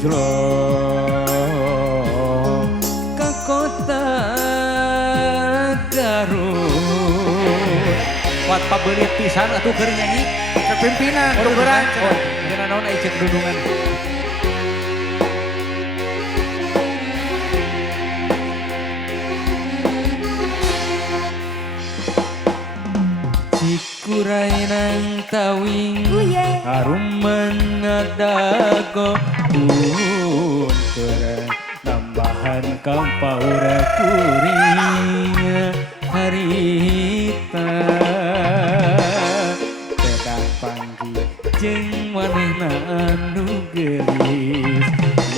Jlong ke kota Garut. Kuat pabelit pisan atuh keur nyanyi. Kepimpinan tukeran. Oh, dina naon ai cek dudungan. Cikurainang tawing harum mengadago punten tambahan kampaura kuring harita tedah panggi jeung manehna anu geulis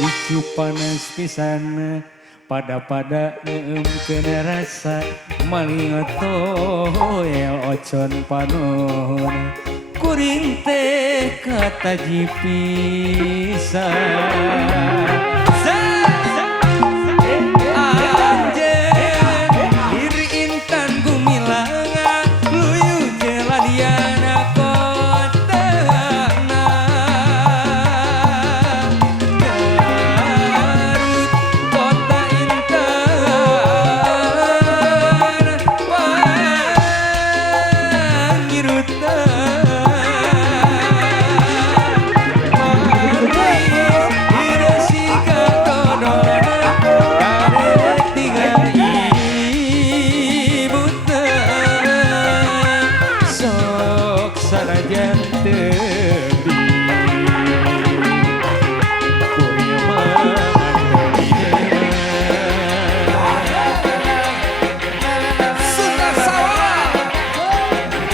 icu panas pisan pada ngeumkeun rasa maling toel ocon panon kuring teh kataji pisan.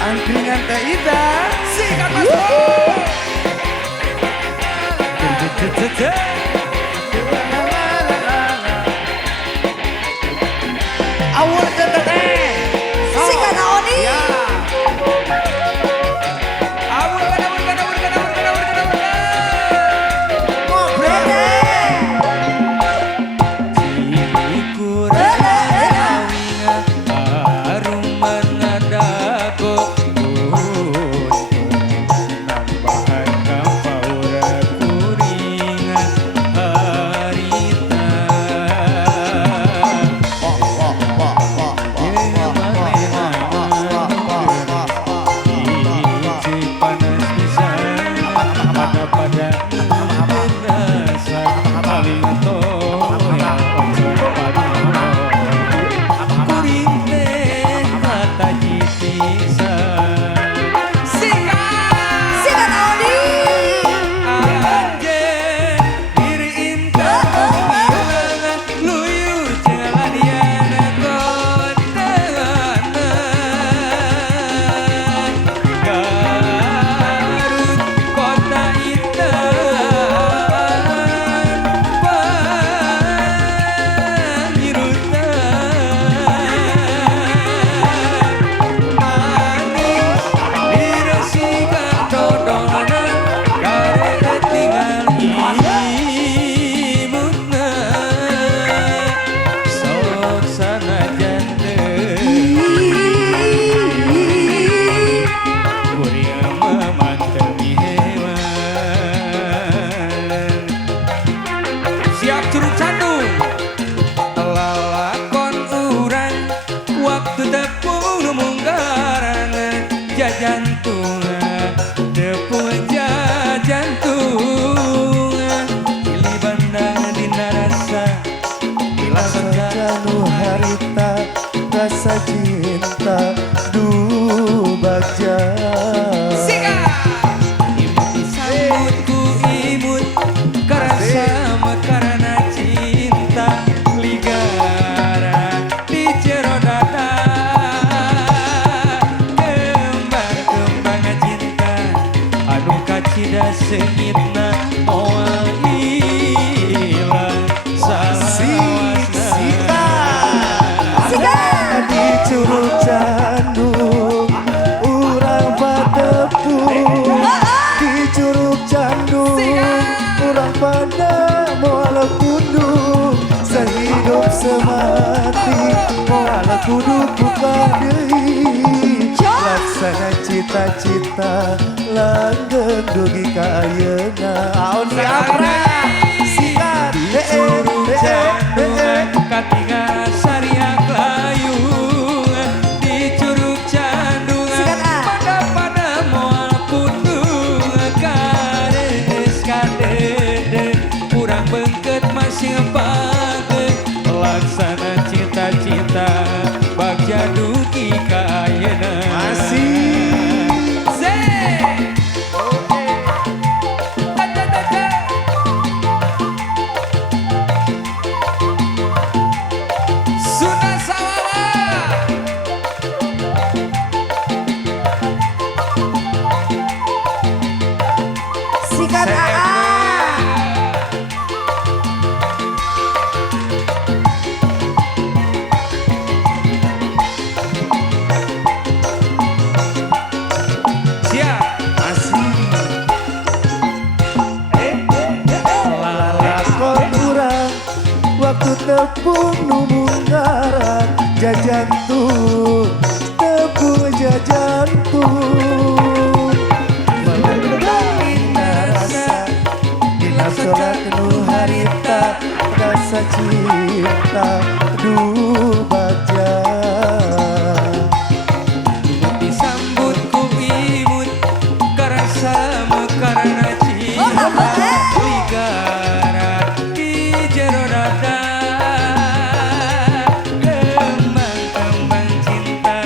Angkringan teh Ida, sikat mas. Awal teteh, sikat Naoni. Jantung tepung jantung pilih bandang dina rasa bila janu harita rasa cinta du bagja. Imut disambut ku imut karasa karena cinta ligara di jero dada. Cida sengitna moal ilang Sika di curug Candung urang badepu di curug Candung urang pada moal kudu sehidup semati moal kudu buka deui laksana cita-cita langgeng dugi ka ayeuna. Aon si Apra sing pake laksana cita-cita bagja dugi ka ayeuna Masih Sunda Sawala Sikat AA. siap masih lakon urang waktu tepung numunggaran jajantung tepung jajantung melalui rasa dina sholat nu harita rasa cinta duh baja disambut ku imut karasa mekarna cinta ligara di jero dada kembang-kembang cinta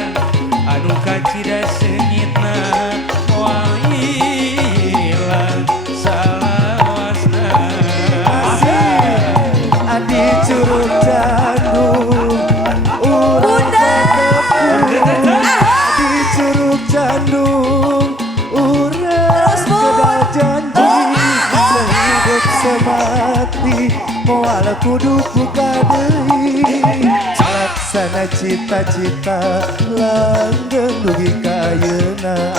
anu kacida senyitna moal ilang salawasna Adi curug Candung urang patepung Adi curug Candung urang kedah janji sehidup semati moal kudu buka deui laksana cita-cita langgeng dugi ka ayeuna